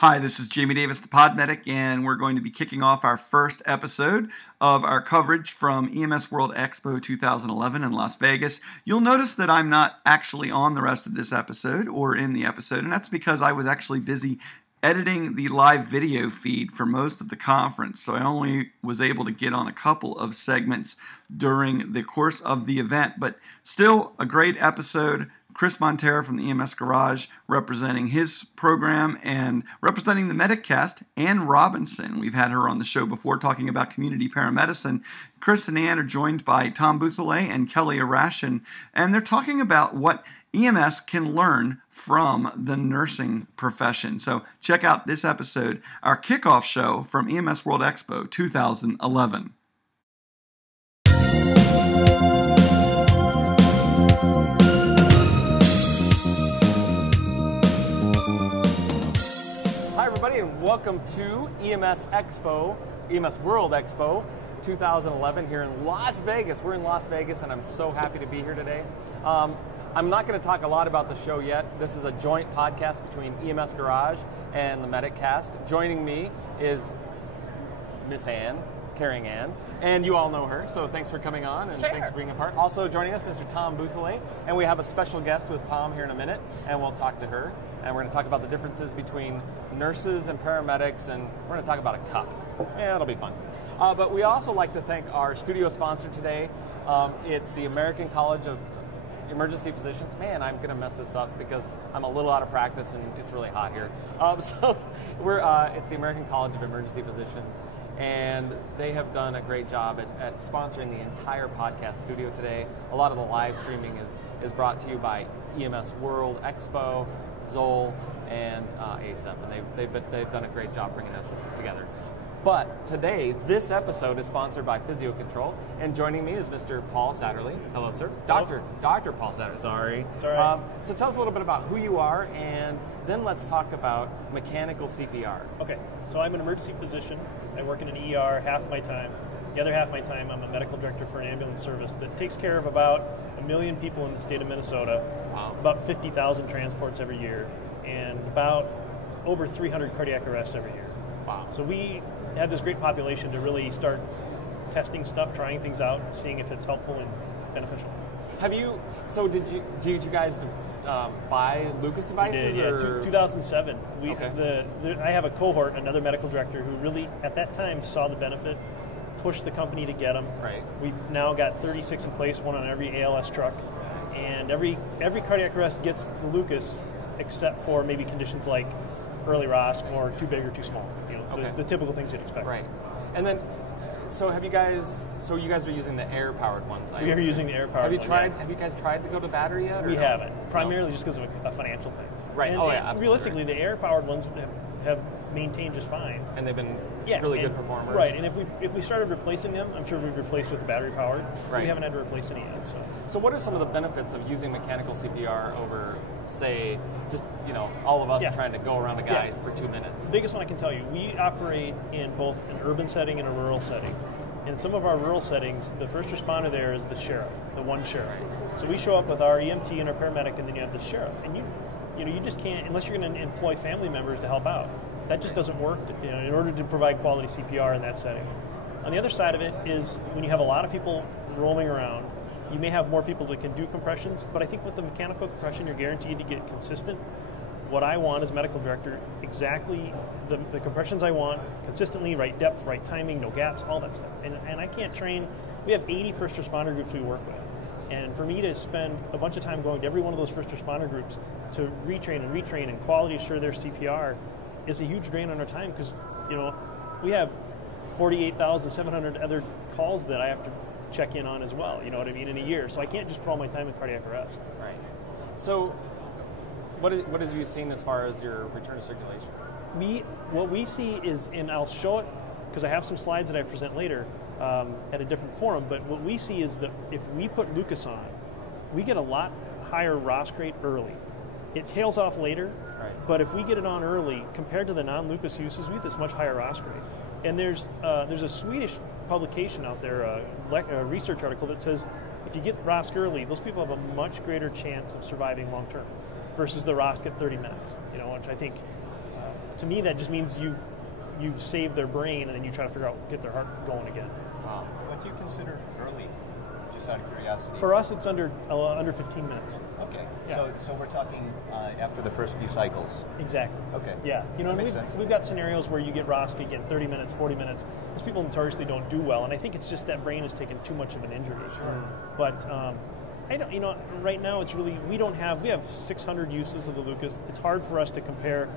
Hi, this is Jamie Davis, the Pod Medic, and we're going to be kicking off our first episode of our coverage from EMS World Expo 2011 in Las Vegas. You'll notice that I'm not actually on the rest of this episode or in the episode, and that's because I was actually busy editing the live video feed for most of the conference, so I only was able to get on a couple of segments during the course of the event, but still a great episode. Chris Montero from the EMS Garage representing his program and representing the MedicCast. Ann Robinson, we've had her on the show before talking about community paramedicine. Chris and Ann are joined by Tom Bouthillet and Kelly Arashin, and they're talking about what EMS can learn from the nursing profession. So check out this episode, our kickoff show from EMS World Expo 2011. And welcome to EMS Expo, EMS World Expo 2011 here in Las Vegas. We're in Las Vegas and I'm so happy to be here today. I'm not going to talk a lot about the show yet. This is a joint podcast between EMS Garage and the MedicCast. Joining me is Miss Ann, Caring Ann, and you all know her, so thanks for coming on and thanks for being a part. Also joining us, Mr. Tom Bouthillet, and we have a special guest with Tom here in a minute, and we'll talk to her. And we're going to talk about the differences between nurses and paramedics, and we're going to talk about a cup. Yeah, that'll be fun. But we also like to thank our studio sponsor today. It's the American College of Emergency Physicians. Man, I'm going to mess this up because I'm a little out of practice and it's really hot here. It's the American College of Emergency Physicians, and they have done a great job at sponsoring the entire podcast studio today. A lot of the live streaming is brought to you by EMS World Expo, Zoll, and ASEP, and they've done a great job bringing us together. But today, this episode is sponsored by Physio Control, and joining me is Mr. Paul Satterley. Hello, sir. Dr. Paul Satterley. Sorry. It's all right. So tell us a little bit about who you are, and then let's talk about mechanical CPR. Okay, so I'm an emergency physician. I work in an ER half my time. The other half of my time, I'm a medical director for an ambulance service that takes care of about 1 million people in the state of Minnesota, about 50,000 transports every year, and about over 300 cardiac arrests every year. Wow. So we have this great population to really start testing stuff, trying things out, seeing if it's helpful and beneficial. Did you guys buy Lucas devices? We did, yeah. 2007. Okay. I have a cohort, another medical director, who really, at that time, saw the benefit, pushed the company to get them. Right. We've now got 36 in place, one on every ALS truck, and every cardiac arrest gets the Lucas, except for maybe conditions like early ROSC or too big or too small. The typical things you'd expect. Right. And then, you guys are using the air-powered ones. We are using the air-powered. Have you guys tried to go to battery yet? We haven't. Primarily just because of a financial thing. Right. And realistically, the air-powered ones have maintained just fine. And they've been really good performers. Right. And if we started replacing them, I'm sure we'd replace with the battery-powered. Right. We haven't had to replace any yet. So what are some of the benefits of using mechanical CPR over, say, just all of us trying to go around a guy for 2 minutes? The biggest one I can tell you, we operate in both an urban setting and a rural setting. In some of our rural settings, the first responder there is the sheriff, the one sheriff. Right. So we show up with our EMT and our paramedic, and then you have the sheriff. And you just can't, unless you're going to employ family members to help out. That just doesn't work in order to provide quality CPR in that setting. On the other side of it is when you have a lot of people roaming around, you may have more people that can do compressions, but I think with the mechanical compression, you're guaranteed to get consistent. What I want as medical director, exactly the compressions I want, consistently, right depth, right timing, no gaps, all that stuff. And I can't train. We have 80 first responder groups we work with. And for me to spend a bunch of time going to every one of those first responder groups to retrain and quality assure their CPR is a huge drain on our time because, we have 48,700 other calls that I have to check in on as well, in a year. So I can't just put all my time in cardiac arrest. Right. So what have you seen as far as your return to circulation? What we see is, and I'll show it because I have some slides that I present later at a different forum, but what we see is that if we put Lucas on, we get a lot higher ROSC rate early. It tails off later, but if we get it on early, compared to the non-Lucas uses, we get this much higher ROSC rate. And there's a Swedish publication out there, a research article that says if you get ROSC early, those people have a much greater chance of surviving long term versus the ROSC at 30 minutes, which I think to me, that just means you've saved their brain, and then you try to figure out get their heart going again. Wow. What do you consider early? Just out of curiosity. For us, it's under 15 minutes. Okay. Yeah. So we're talking after the first few cycles. Exactly. Okay. Yeah. You know, makes sense. we've got scenarios where you get ROSC again 30 minutes, 40 minutes. Those people notoriously don't do well, and I think it's just that brain has taken too much of an injury. Sure. But I don't. You know, right now it's really we have 600 uses of the Lucas. It's hard for us to compare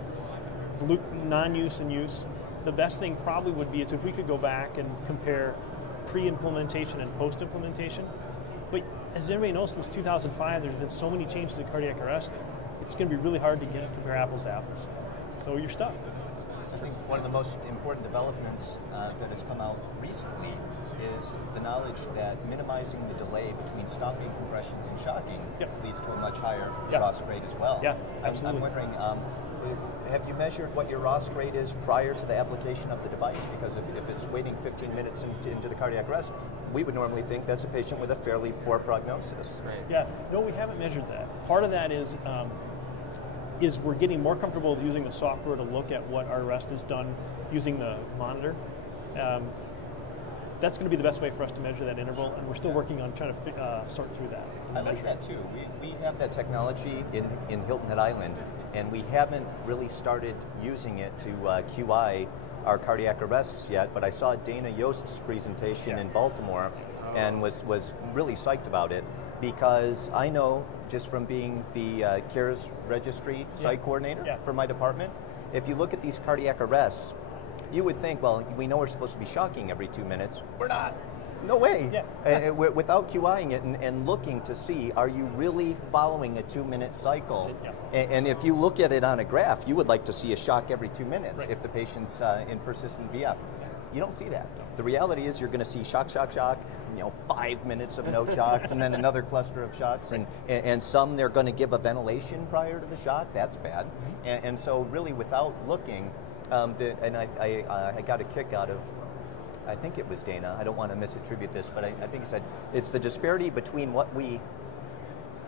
non-use and use. The best thing probably would be is if we could go back and compare pre-implementation and post-implementation. But as everybody knows, since 2005, there's been so many changes in cardiac arrest, it's going to be really hard to compare apples to apples. So you're stuck. I think one of the most important developments that has come out recently is the knowledge that minimizing the delay between stopping compressions and shocking leads to a much higher ROSC rate as well. Yeah, absolutely. I'm wondering, have you measured what your ROSC rate is prior to the application of the device? Because if it's waiting 15 minutes into the cardiac arrest, we would normally think that's a patient with a fairly poor prognosis. Right. Yeah, no, we haven't measured that. Part of that is we're getting more comfortable with using the software to look at what our arrest is done using the monitor. That's going to be the best way for us to measure that interval, and we're still working on trying to sort through that. I like that too. We have that technology in Hilton Head Island, and we haven't really started using it to QI our cardiac arrests yet, but I saw Dana Yost's presentation in Baltimore and was really psyched about it, because I know just from being the CARES registry site coordinator for my department, if you look at these cardiac arrests, you would think, well, we know we're supposed to be shocking every 2 minutes. We're not. No way. Without QIing it and looking to see, are you really following a 2-minute cycle? And if you look at it on a graph, you would like to see a shock every 2 minutes if the patient's in persistent VF. You don't see that. The reality is you're going to see shock, 5 minutes of no shocks, and then another cluster of shocks, and some they're going to give a ventilation prior to the shock. That's bad. And so really without looking, I got a kick out of, I think it was Dana, I don't want to misattribute this, but I think he said, it's the disparity between what we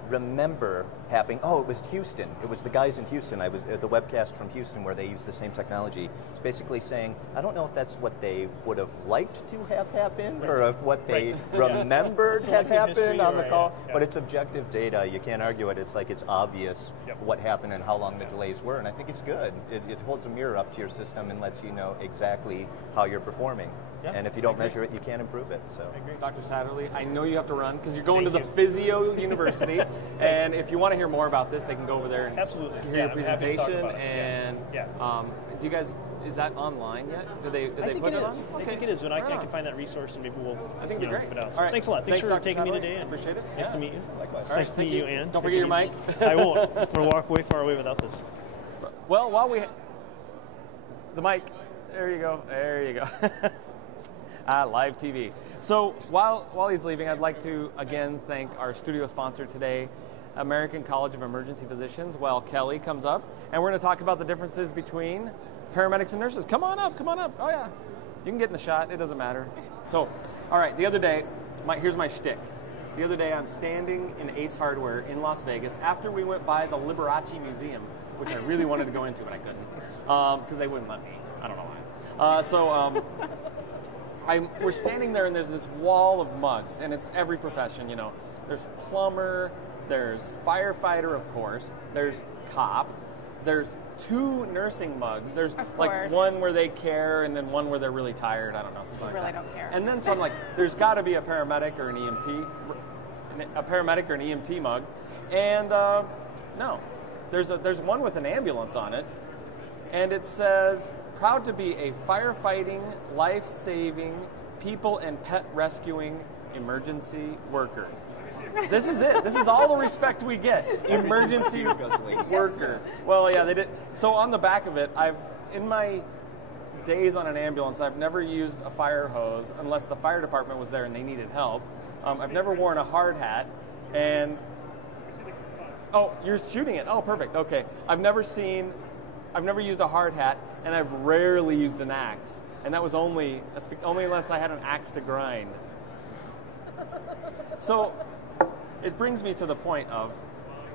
remember happening. Oh, it was Houston. It was the guys in Houston. I was at the webcast from Houston where they used the same technology. It's basically saying, I don't know if that's what they would have liked to have happened or if what they remembered had happened on the call, but it's objective data. You can't argue it. It's like it's obvious what happened and how long the delays were, and I think it's good. It holds a mirror up to your system and lets you know exactly how you're performing. And if you don't measure it, you can't improve it. So, Dr. Satterley, I know you have to run because you're going to the Physio University, and if you want to hear more about this, they can go over there and hear your presentation. And do you guys? Is that online yet? Do they put it on? I think it is, and I can find that resource, and maybe we'll. I think it'd be great. Put it out. All right. Thanks a lot. Thanks for Dr. taking me Satterley. today. I appreciate it. Nice to meet you. Likewise. Nice to meet you, Ann. Don't forget your mic. I won't. I'm going to walk way far away without this. Well, while we the mic, there you go. There you go. Live TV. So while he's leaving, I'd like to again thank our studio sponsor today, American College of Emergency Physicians. While Kelly comes up, and we're going to talk about the differences between paramedics and nurses. Come on up. Oh yeah, you can get in the shot. It doesn't matter. So, all right. The other day, here's my shtick. The other day, I'm standing in Ace Hardware in Las Vegas after we went by the Liberace Museum, which I really wanted to go into, but I couldn't because they wouldn't let me. I don't know why. We're standing there, and there's this wall of mugs, and it's every profession. You know, there's plumber, there's firefighter, of course, there's cop, there's 2 nursing mugs. There's like one where they care, and then one where they're really tired. I don't know, something like that. Really don't care. And then so I'm like, there's got to be a paramedic or an EMT mug, and no, there's one with an ambulance on it, and it says, proud to be a firefighting, life-saving, people and pet rescuing emergency worker. This is it. This is all the respect we get. Emergency worker. Well, yeah, they did. So on the back of it, in my days on an ambulance, I've never used a fire hose unless the fire department was there and they needed help. I've never worn a hard hat, and oh, you're shooting it. Oh, perfect. Okay. I've never used a hard hat, and I've rarely used an axe. And that's only unless I had an axe to grind. So it brings me to the point of,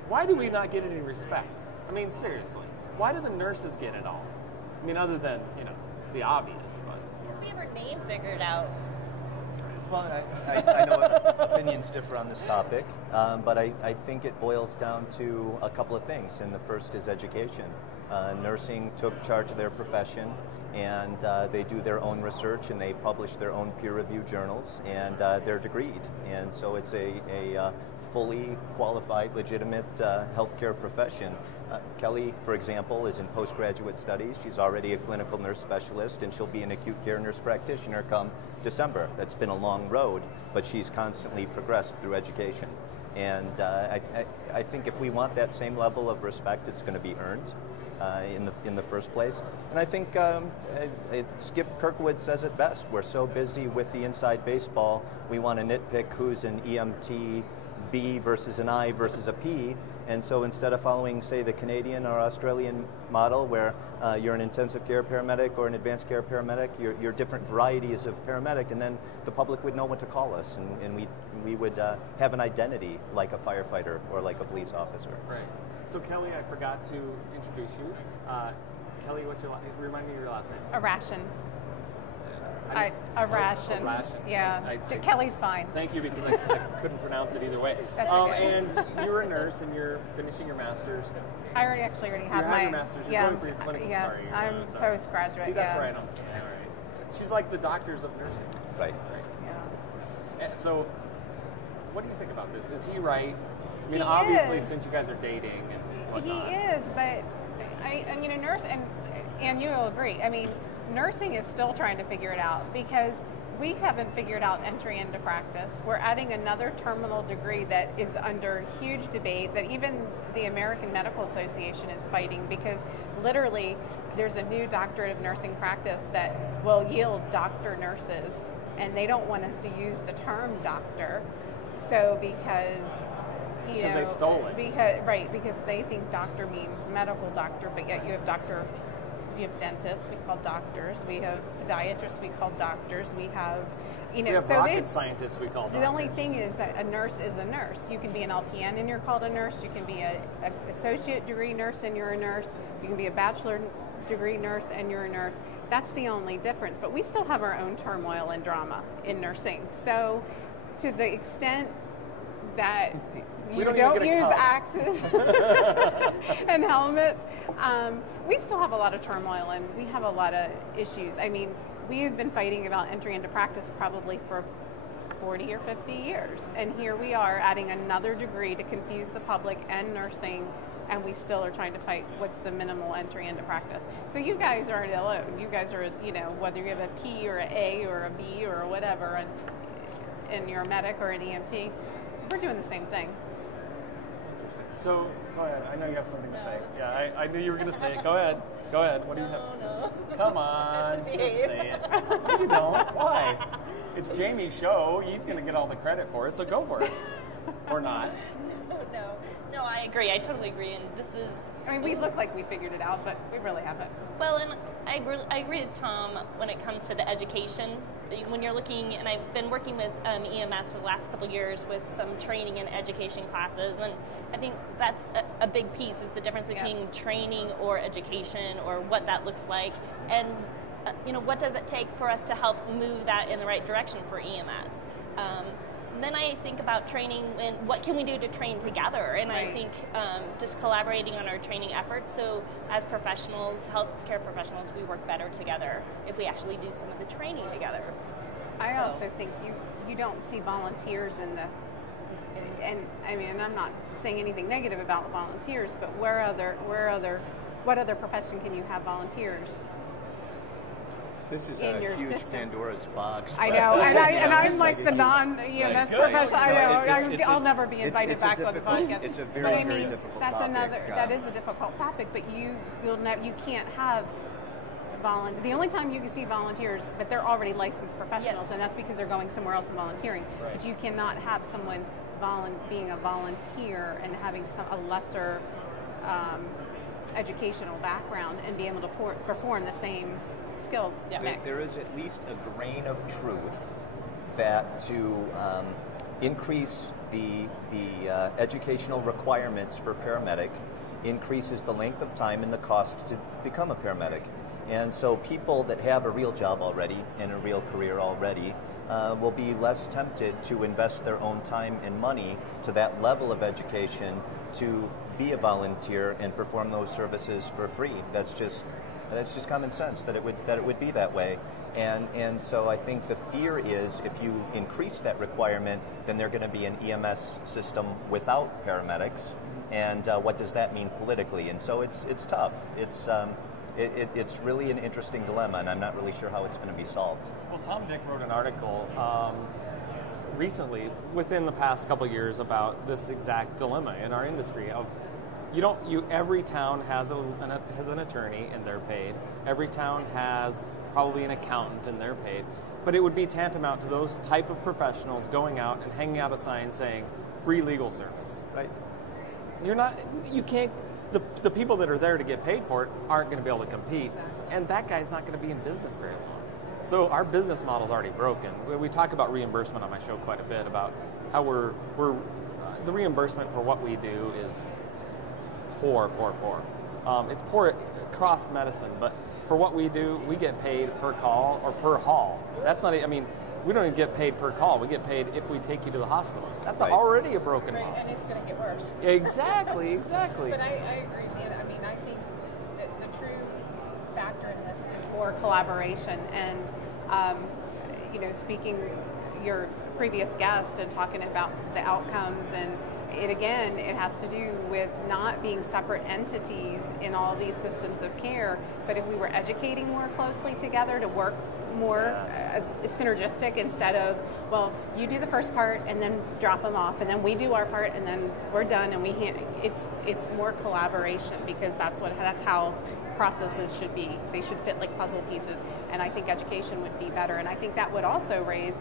why do we not get any respect? I mean, seriously, why do the nurses get it all? I mean, other than, the obvious, but. Because we have our name figured out. Well, I know opinions differ on this topic, but I think it boils down to a couple of things, and the first is education. Nursing took charge of their profession, and they do their own research, and they publish their own peer-reviewed journals, and they're degreed. And so it's a fully qualified, legitimate healthcare profession. Kelly, for example, is in postgraduate studies. She's already a clinical nurse specialist, and she'll be an acute care nurse practitioner come December. That's been a long road, but she's constantly progressed through education. And I think if we want that same level of respect, it's going to be earned in the first place. And I think Skip Kirkwood says it best. We're so busy with the inside baseball, we want to nitpick who's an EMT B versus an I versus a P. And so instead of following, say, the Canadian or Australian model where you're an intensive care paramedic or an advanced care paramedic, you're different varieties of paramedic, and then the public would know what to call us, and we would have an identity like a firefighter or like a police officer. Right. So Kelly, I forgot to introduce you. Kelly, remind me of your last name. Arashan. Arashan. Yeah. Kelly's fine. Thank you, because I couldn't pronounce it either way. That's okay. And you're a nurse, and you're finishing your master's. I already have my your master's. You're going for your clinical. Yeah, sorry, I'm postgraduate. See, that's right. All right. She's like the doctors of nursing. Right. Yeah. So, what do you think about this? Is he right? I mean, He obviously, is. since you guys are dating and whatnot. He is, but nurse, and you'll agree. I mean, nursing is still trying to figure it out because we haven't figured out entry into practice. We're adding another terminal degree that is under huge debate that even the American Medical Association is fighting because literally there's a new doctorate of nursing practice that will yield doctor nurses, and they don't want us to use the term doctor. So because they stole it. Because they think doctor means medical doctor, but yet you have dentists, we call doctors. We have podiatrists, we call doctors. We have, we have rocket scientists, we call doctors. The only thing is that a nurse is a nurse. You can be an LPN and you're called a nurse. You can be an associate degree nurse and you're a nurse. You can be a bachelor degree nurse and you're a nurse. That's the only difference. But we still have our own turmoil and drama in nursing. So to the extent that you don't use axes and helmets, we still have a lot of turmoil and we have a lot of issues. I mean, we have been fighting about entry into practice probably for 40 or 50 years. And here we are adding another degree to confuse the public and nursing, and we still are trying to fight what's the minimal entry into practice. So you guys aren't alone. You guys are, whether you have a P or an A or a B or whatever, and you're a medic or an EMT, we're doing the same thing. Interesting. So, go ahead. I know you have something to say. Yeah, I knew you were going to say it. Go ahead. Go ahead. What do you have? No. Come on. Just say it. No, you don't. Why? It's Jamie's show. He's going to get all the credit for it, so go for it. Or not. No, I agree. I totally agree. And this is... I mean, we look like we figured it out, but we really haven't. Well, and I agree with Tom when it comes to the education. When you're looking, and I've been working with EMS for the last couple of years with some training and education classes, and I think that's a big piece is the difference between training or education or what that looks like, and what does it take for us to help move that in the right direction for EMS. Then I think about training and what can we do to train together, and I think just collaborating on our training efforts. So as professionals, healthcare professionals, we work better together if we actually do some of the training together. I also think you don't see volunteers in the, and I mean, and I'm not saying anything negative about volunteers, but what other profession can you have volunteers? This is a huge system. Pandora's box. I know, and I'm like the non-EMS professional. I know, I'll never be invited back on the podcast. It's a very difficult topic. That is a difficult topic, but you can't have the only time you can see volunteers, but they're already licensed professionals, and that's because they're going somewhere else and volunteering. Right. But you cannot have someone being a volunteer and having a lesser educational background and be able to perform the same skill mix. There is at least a grain of truth that to increase the educational requirements for paramedic increases the length of time and the cost to become a paramedic. And so people that have a real job already and a real career already will be less tempted to invest their own time and money to that level of education to be a volunteer and perform those services for free. That's just common sense that it would be that way. And so I think the fear is if you increase that requirement, then they're going to be an EMS system without paramedics. And what does that mean politically? And so it's tough. It's really an interesting dilemma, and I'm not really sure how it's going to be solved. Well, Tom Dick wrote an article recently, within the past couple of years, about this exact dilemma in our industry of every town has an attorney and they're paid. Every town has probably an accountant and they're paid. But it would be tantamount to those type of professionals going out and hanging out a sign saying free legal service. Right. The people that are there to get paid for it aren't going to be able to compete, and that guy's not going to be in business very long. So our business model's already broken. We talk about reimbursement on my show quite a bit, about how the reimbursement for what we do is poor. It's poor across medicine, but for what we do, we get paid per call or per haul. That's not, we don't even get paid per call. We get paid if we take you to the hospital. That's already a broken model. And it's going to get worse. Exactly. But I agree, man. I think that the true factor in this is more collaboration. And, speaking your previous guest and talking about the outcomes, and it has to do with not being separate entities in all these systems of care, but if we were educating more closely together to work more as synergistic instead of, well, you do the first part and then drop them off, and then we do our part and then we're done, and it's more collaboration, because that's how processes should be. They should fit like puzzle pieces, and I think education would be better, and I think that would also raise,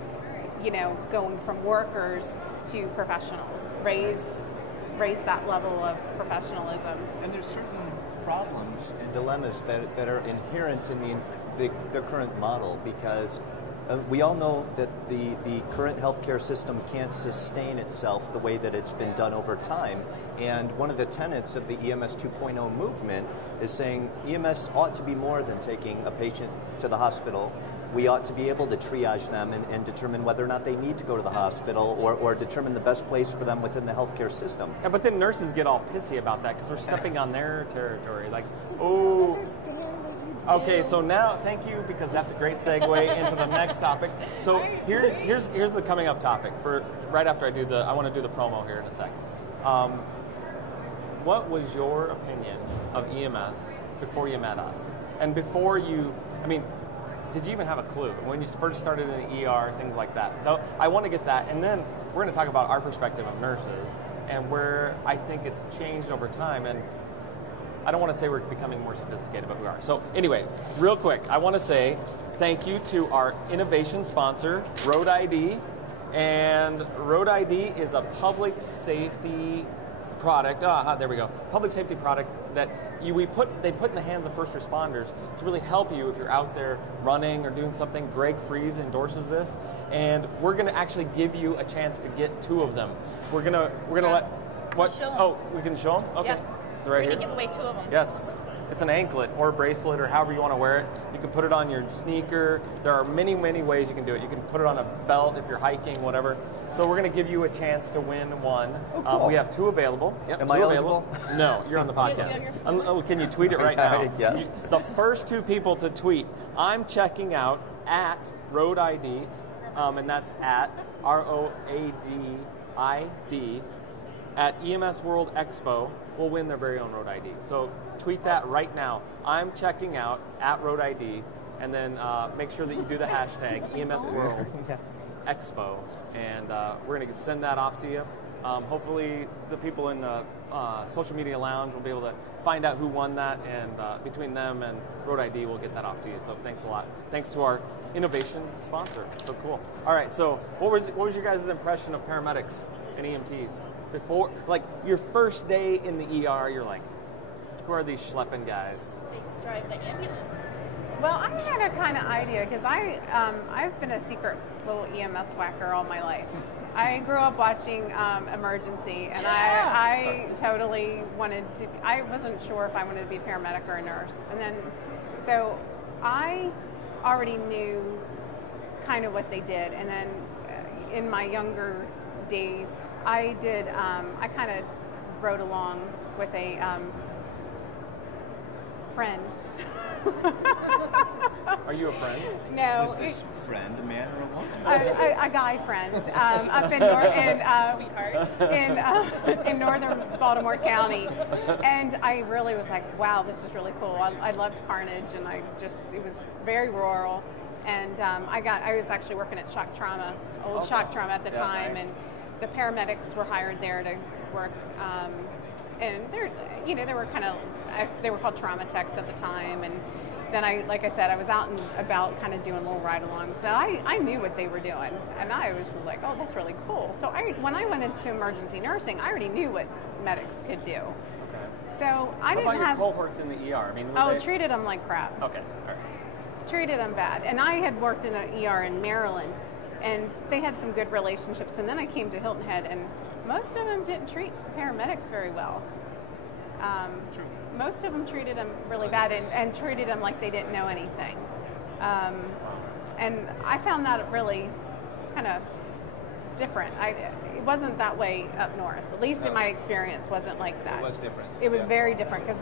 going from workers to professionals, raise that level of professionalism. And there's certain problems and dilemmas that are inherent in the current model, because we all know that the current healthcare system can't sustain itself the way that it's been done over time. And one of the tenets of the EMS 2.0 movement is saying EMS ought to be more than taking a patient to the hospital. We ought to be able to triage them and determine whether or not they need to go to the hospital, or determine the best place for them within the healthcare system. Yeah, but then nurses get all pissy about that because we're stepping on their territory. Like, don't understand what you do. Okay, so now, thank you, because that's a great segue into the next topic. So here's the coming up topic for right after I want to do the promo here in a sec. What was your opinion of EMS before you met us? And before you, did you even have a clue when you first started in the ER, things like that? Though I want to get that, and then we're going to talk about our perspective of nurses and where I think it's changed over time. And I don't want to say we're becoming more sophisticated, but we are. So anyway, real quick, I want to say thank you to our innovation sponsor, Road ID. And Road ID is a public safety product. There we go. Public safety product that they put in the hands of first responders to really help you if you're out there running or doing something. Greg Freeze endorses this, and we're going to actually give you a chance to get 2 of them. We're gonna let what? Oh, we can show them. Okay, yeah. It's right here. We're gonna give away 2 of them. Yes. It's an anklet or a bracelet or however you want to wear it. You can put it on your sneaker. There are many, many ways you can do it. You can put it on a belt if you're hiking, whatever. So we're going to give you a chance to win one. Oh, cool. We have 2 available. Yep, Am 2 I available. No, you're on the podcast. Can you tweet it right now? Yes. The first 2 people to tweet, I'm checking out at Road ID, and that's at ROADID at EMS World Expo, will win their very own Road ID. So tweet that right now. I'm checking out at Road ID, and then make sure that you do the hashtag EMS World Expo, and we're going to send that off to you. Hopefully the people in the social media lounge will be able to find out who won that, and between them and Road ID, we'll get that off to you. So thanks a lot. Thanks to our innovation sponsor. So cool. All right, so what was your guys' impression of paramedics and EMTs? Before, like, your first day in the ER, you're like, who are these schlepping guys? They drive the ambulance. Well, I had a kind of idea, because I've been a secret little EMS whacker all my life. I grew up watching Emergency, and I totally wanted to. I wasn't sure if I wanted to be a paramedic or a nurse, and then so I already knew kind of what they did, and then in my younger days, I did. I kind of rode along with a friend. Are you a friend? No. Was this friend a man or a woman? A guy friend up in northern Baltimore County, and I really was like, wow, this is really cool. I loved Carnage, and it was very rural, and I was actually working at shock trauma at the time, nice. and the paramedics were hired there to work, and they were called trauma techs at the time, and then like I said, I was out and about kind of doing little ride-alongs. So I knew what they were doing, and I was like, oh, that's really cool. So when I went into emergency nursing, I already knew what medics could do. Okay. So I How didn't about your have... cohorts in the ER? I mean, treated them like crap. Okay, all right. Treated them bad. And I had worked in an ER in Maryland, and they had some good relationships. And then I came to Hilton Head, and most of them didn't treat paramedics very well. Most of them treated them really bad and treated them like they didn't know anything. And I found that really kind of different. It wasn't that way up north. At least in my experience, wasn't like that. It was different. It was very different because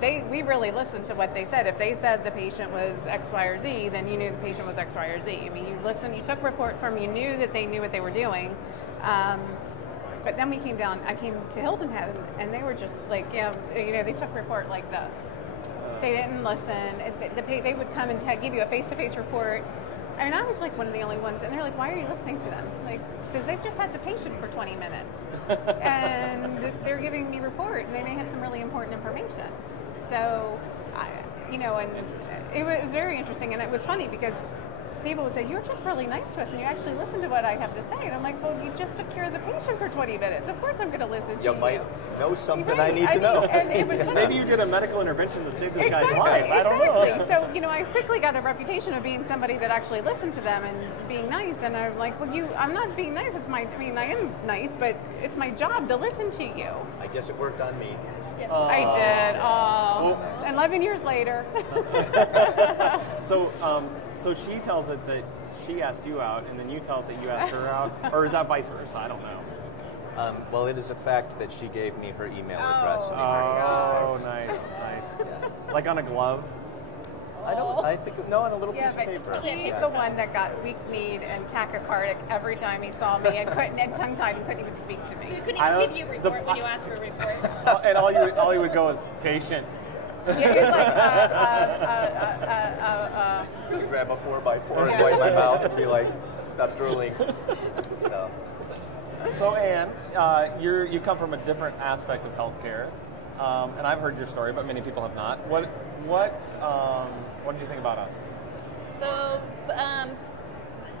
we really listened to what they said. If they said the patient was X, Y, or Z, then you knew the patient was X, Y, or Z. I mean, you listened, you took report from, you knew that they knew what they were doing. But then I came to Hilton Head, and they were just like, they took report like this. They didn't listen. They would come and give you a face-to-face report. And I was like one of the only ones, and they're like, why are you listening to them? Like, because they've just had the patient for 20 minutes. And they're giving me report, and they may have some really important information. So, and it was very interesting, and it was funny because people would say, you're just really nice to us, and you actually listen to what I have to say. And I'm like, well, you just took care of the patient for 20 minutes. Of course I'm going to listen to you. You might know something Right. I need to know. And it was funny. Maybe you did a medical intervention that saved this guy's Exactly, life. I don't know. exactly. So, I quickly got a reputation of being somebody that actually listened to them and being nice. And I'm like, well, I'm not being nice. I am nice, but it's my job to listen to you. I guess it worked on me. Yes. I did. Oh, 11 years later. So she tells it that she asked you out, and then you tell it that you asked her out, or is that vice versa? I don't know. Well, it is a fact that she gave me her email address. in the Oh, emergency. nice. Yeah. Like on a glove? I think, no, on a little piece of but paper. he's Yeah. the one that got weak-kneed and tachycardic every time he saw me and tongue-tied and couldn't even speak to me. So you couldn't I even don't- give you a report when you asked for a report. And all you would go is, patient. Yeah, he was like, You grab a 4x4 and wipe my mouth and be like, stop drooling. So Ann, you come from a different aspect of healthcare, and I've heard your story, but many people have not. What did you think about us? So,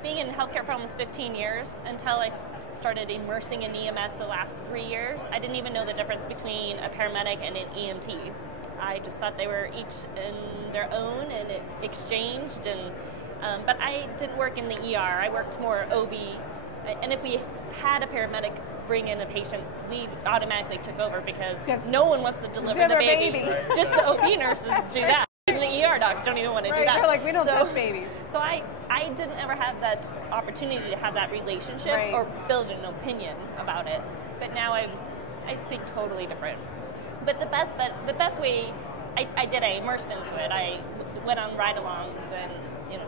being in healthcare for almost 15 years, until I started immersing in EMS the last 3 years, I didn't even know the difference between a paramedic and an EMT. I just thought they were each in their own and it exchanged, but I didn't work in the ER. I worked more OB, and if we had a paramedic bring in a patient, we automatically took over because no one wants to deliver the babies. babies. Just the OB nurses do that. Even the ER docs don't even want to do that. They're like, we don't touch babies. So I didn't ever have that opportunity to have that relationship or build an opinion about it. But now I think totally different. But the best way I immersed into it. I went on ride-alongs and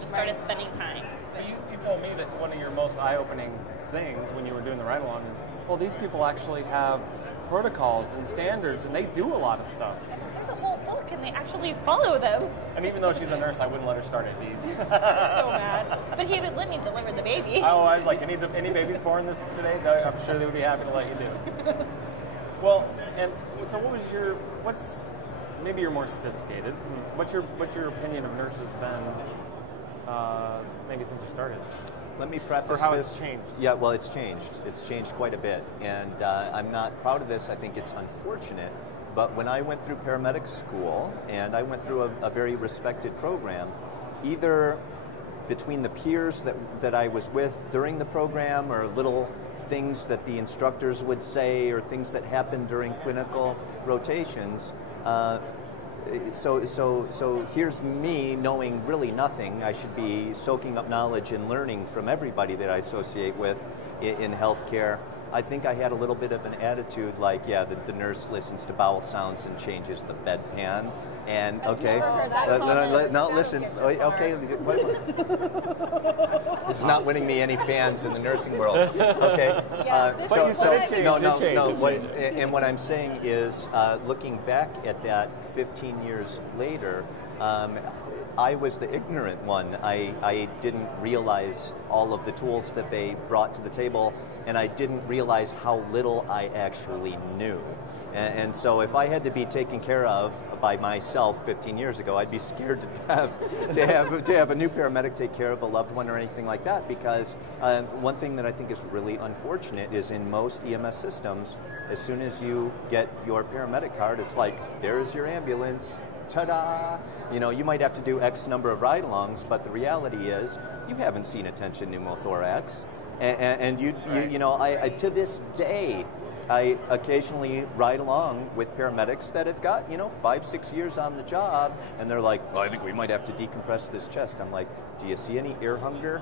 just started spending time. You told me that one of your most eye-opening things when you were doing the ride-along is, well, these people actually have protocols and standards, and they do a lot of stuff. There's a whole book, and they actually follow them. And even though she's a nurse, I wouldn't let her start at these. I was so mad. But he would let me deliver the baby. Oh, I was like, any babies born today? I'm sure they would be happy to let you do. Well, and so what's maybe you're more sophisticated. What's your opinion of nurses been maybe since you started? Let me preface Or how this. it's changed. Yeah, well, it's changed. It's changed quite a bit. And I'm not proud of this. I think it's unfortunate. But when I went through paramedic school, and I went through a very respected program, either between the peers that I was with during the program or little things that the instructors would say or things that happen during clinical rotations. So here's me knowing really nothing. I should be soaking up knowledge and learning from everybody that I associate with in healthcare. I think I had a little bit of an attitude like, yeah, the nurse listens to bowel sounds and changes the bedpan. And okay, no, listen, okay, this is not winning me any fans in the nursing world. Okay, but you said it changed. No. And what I'm saying is, looking back at that 15 years later, I was the ignorant one. I didn't realize all of the tools that they brought to the table, and I didn't realize how little I actually knew. And so if I had to be taken care of by myself 15 years ago, I'd be scared to have a new paramedic take care of a loved one or anything like that, because one thing that I think is really unfortunate is in most EMS systems, as soon as you get your paramedic card, it's like, there's your ambulance, ta-da! You know, you might have to do X number of ride-alongs, but the reality is you haven't seen a tension pneumothorax. And you know, I to this day, I occasionally ride along with paramedics that have got, 5-6 years on the job, and they're like, well, I think we might have to decompress this chest. I'm like, do you see any ear hunger?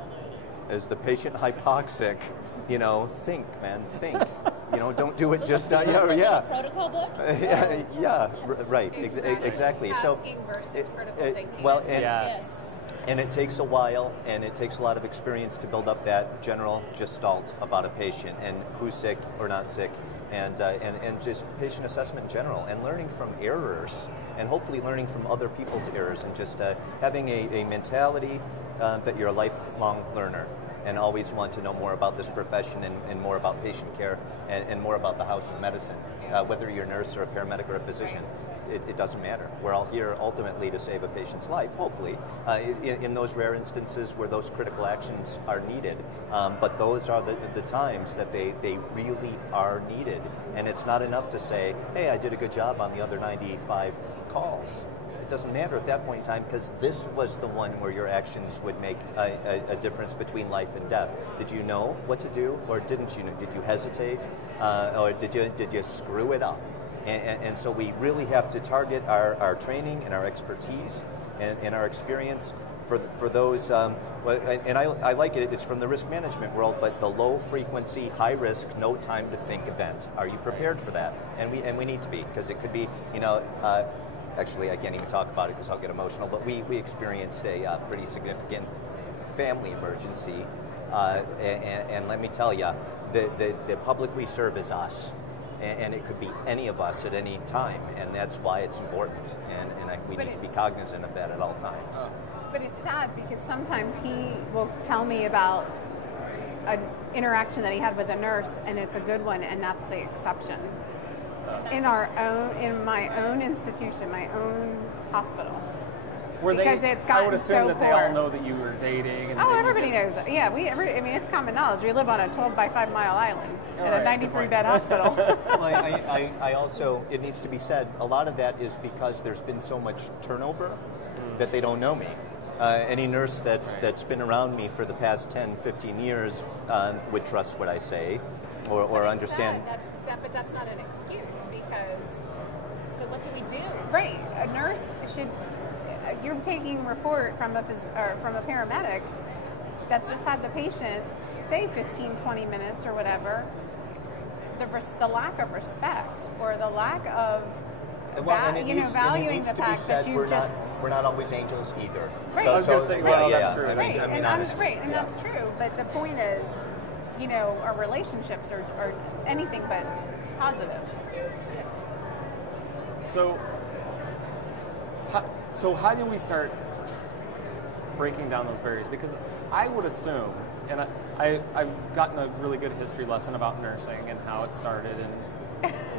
Is the patient hypoxic? Think, man, think. Don't do it just, yeah. Protocol book? Right, exactly. Tasking versus critical thinking. Well, Yes. And it takes a while, and it takes a lot of experience to build up that general gestalt about a patient and who's sick or not sick, and just patient assessment in general, and learning from errors, and hopefully learning from other people's errors, and just having a mentality that you're a lifelong learner and always want to know more about this profession and more about patient care and more about the house of medicine, whether you're a nurse or a paramedic or a physician. It doesn't matter. We're all here ultimately to save a patient's life, hopefully, in those rare instances where those critical actions are needed. But those are the times that they really are needed. And it's not enough to say, hey, I did a good job on the other 95 calls. It doesn't matter at that point in time, because this was the one where your actions would make a difference between life and death. Did you know what to do, or didn't you know? Did you hesitate, or did you screw it up? And so we really have to target our training and our expertise and our experience for those, and I like it, it's from the risk management world, but the low frequency, high risk, no time to think event. Are you prepared for that? And we need to be, because it could be, actually I can't even talk about it because I'll get emotional, but we experienced a pretty significant family emergency, and let me tell you, the public we serve is us. And it could be any of us at any time, and that's why it's important, and we need to be cognizant of that at all times. But it's sad, because sometimes he will tell me about an interaction that he had with a nurse, and it's a good one, and that's the exception. In my own institution, my own hospital. Because it's gotten I would assume so that poor. they all know that you were dating. And Everybody knows that. Yeah, it's common knowledge. We live on a 12 by 5 mile island in a 93 bed hospital. Well, I also, it needs to be said, a lot of that is because there's been so much turnover that they don't know me. Any nurse that's been around me for the past 10, 15 years would trust what I say or understand. But that's not an excuse, because So what do we do? Right. A nurse should... You're taking report from a paramedic that's just had the patient, say 15, 20 minutes or whatever. The lack of respect, or the lack of valuing the fact that you just... We're not always angels either. Right. So I was going to say, well, that's true. That's true. But the point is, our relationships are anything but positive. So how do we start breaking down those barriers? Because I would assume, and I've gotten a really good history lesson about nursing and how it started and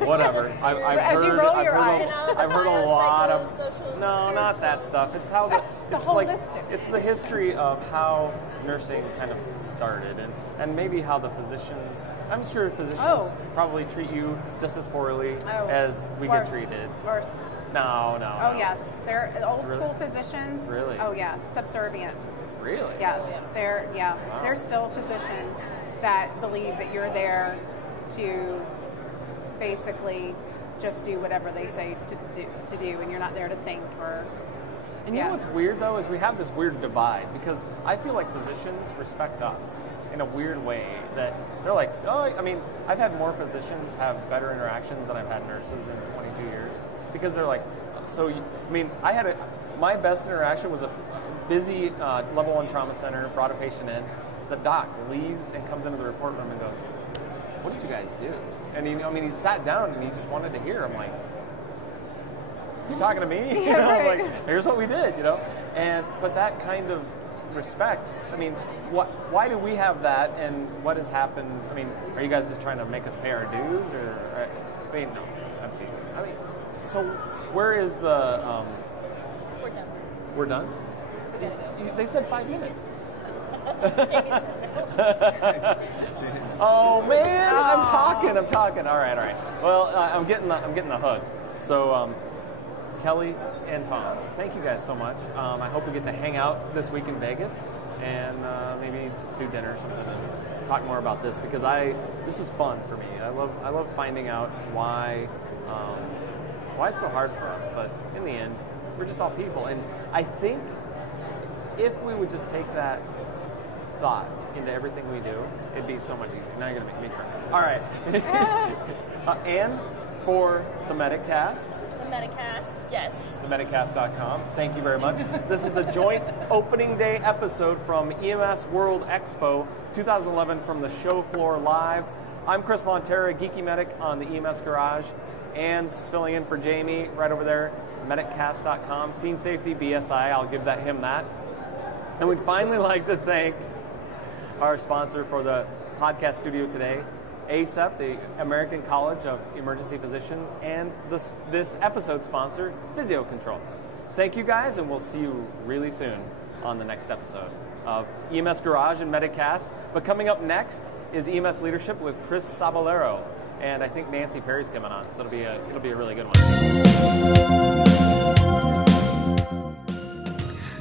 whatever. I've heard a lot of not that stuff. It's how it's holistic. It's the history of how nursing kind of started, and maybe how the physicians. I'm sure physicians probably treat you just as poorly as we get treated. Worse. No. Oh, yes. They're old school physicians. Really? Oh, yeah. Subservient. Really? Yes. They're still physicians. that believe that you're there to basically just do whatever they say to do, and you're not there to think or. And you know what's weird though is we have this weird divide, because I feel like physicians respect us in a weird way, that they're like, oh, I mean, I've had more physicians have better interactions than I've had nurses in 22 years, because they're like, my best interaction was a busy level 1 trauma center, brought a patient in, the doc leaves and comes into the report room and goes, what did you guys do? And he sat down and he just wanted to hear. I'm like, you talking to me? You know, right. Like, here's what we did, you know? But that kind of respect, I mean, why do we have that, and what has happened? I mean, are you guys just trying to make us pay our dues, or I mean, no, I'm teasing. I mean, so where is the, We're done. we're done? We gotta go. They said 5 minutes. Jamie said Oh man, I'm talking. All right. Well, I'm getting the hook. So, Kelly and Tom, thank you guys so much. I hope we get to hang out this week in Vegas and maybe do dinner or something and talk more about this, because this is fun for me. I love finding out why it's so hard for us. But in the end, we're just all people, and I think if we would just take that thought into everything we do, it'd be so much easier. Now you're going to make me cry. All right. And for the MedicCast. the MedicCast, yes. TheMedicCast.com. Thank you very much. This is the joint opening day episode from EMS World Expo 2011 from the show floor live. I'm Chris Montera, Geeky Medic on the EMS Garage, and filling in for Jamie right over there, MedicCast.com. Scene Safety, BSI, I'll give him that. And we'd finally like to thank our sponsor for the podcast studio today, ACEP, the American College of Emergency Physicians, and this episode sponsor, Physio Control. Thank you guys, and we'll see you really soon on the next episode of EMS Garage and MedicCast. But coming up next is EMS Leadership with Chris Saballero, and I think Nancy Perry's coming on, so it'll be a really good one.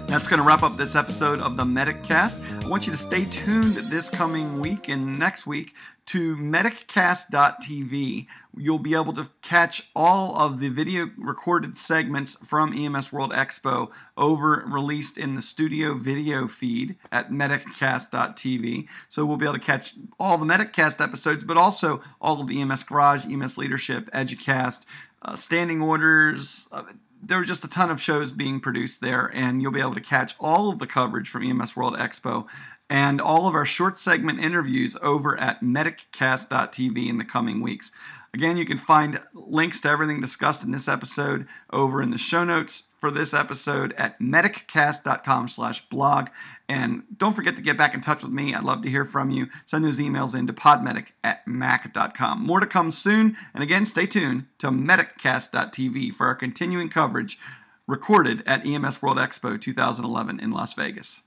That's going to wrap up this episode of the MedicCast. I want you to stay tuned this coming week and next week to MedicCast.tv. You'll be able to catch all of the video recorded segments from EMS World Expo released in the studio video feed at MedicCast.tv. So we'll be able to catch all the MedicCast episodes, but also all of the EMS Garage, EMS Leadership, EduCast, Standing Orders. There were just a ton of shows being produced there, and you'll be able to catch all of the coverage from EMS World Expo and all of our short segment interviews over at MedicCast.tv in the coming weeks. Again, you can find links to everything discussed in this episode over in the show notes for this episode at mediccast.com/blog. And don't forget to get back in touch with me. I'd love to hear from you. Send those emails in to podmedic@mac.com. More to come soon. And again, stay tuned to mediccast.tv for our continuing coverage recorded at EMS World Expo 2011 in Las Vegas.